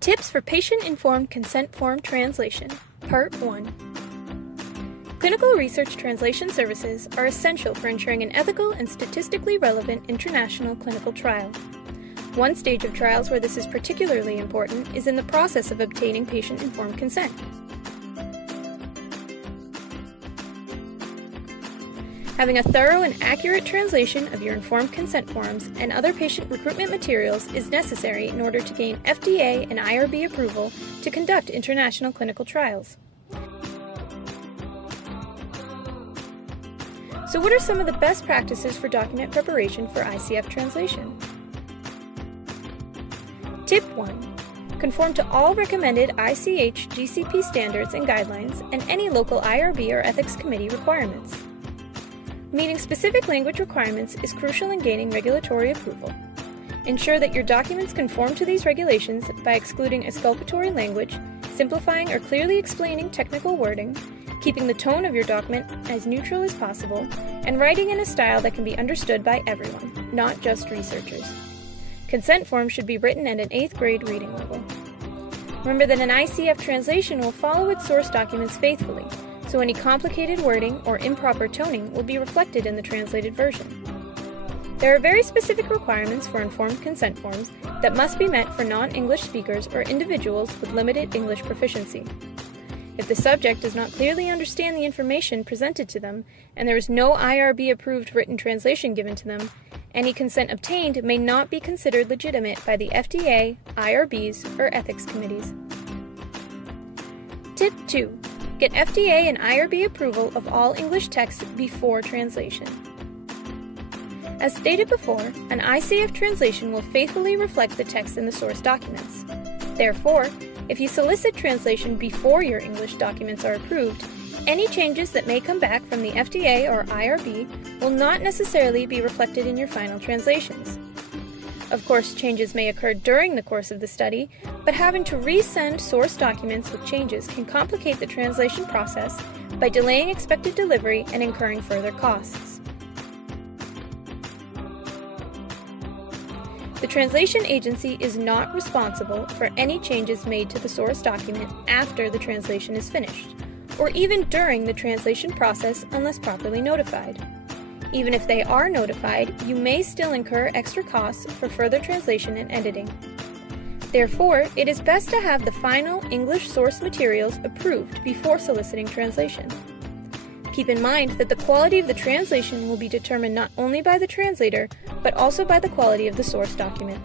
Tips for Patient-Informed Consent Form Translation, Part 1. Clinical research translation services are essential for ensuring an ethical and statistically relevant international clinical trial. One stage of trials where this is particularly important is in the process of obtaining patient-informed consent. Having a thorough and accurate translation of your informed consent forms and other patient recruitment materials is necessary in order to gain FDA and IRB approval to conduct international clinical trials. So what are some of the best practices for document preparation for ICF translation? Tip 1. Conform to all recommended ICH GCP standards and guidelines and any local IRB or ethics committee requirements. Meeting specific language requirements is crucial in gaining regulatory approval. Ensure that your documents conform to these regulations by excluding exculpatory language, simplifying or clearly explaining technical wording, keeping the tone of your document as neutral as possible, and writing in a style that can be understood by everyone, not just researchers. Consent forms should be written at an 8th grade reading level. Remember that an ICF translation will follow its source documents faithfully, so any complicated wording or improper toning will be reflected in the translated version. There are very specific requirements for informed consent forms that must be met for non-English speakers or individuals with limited English proficiency. If the subject does not clearly understand the information presented to them, and there is no IRB-approved written translation given to them, any consent obtained may not be considered legitimate by the FDA, IRBs, or ethics committees. Tip 2. Get FDA and IRB approval of all English text before translation. As stated before, an ICF translation will faithfully reflect the text in the source documents. Therefore, if you solicit translation before your English documents are approved, any changes that may come back from the FDA or IRB will not necessarily be reflected in your final translations. Of course, changes may occur during the course of the study, but having to resend source documents with changes can complicate the translation process by delaying expected delivery and incurring further costs. The translation agency is not responsible for any changes made to the source document after the translation is finished, or even during the translation process unless properly notified. Even if they are notified, you may still incur extra costs for further translation and editing. Therefore, it is best to have the final English source materials approved before soliciting translation. Keep in mind that the quality of the translation will be determined not only by the translator, but also by the quality of the source document.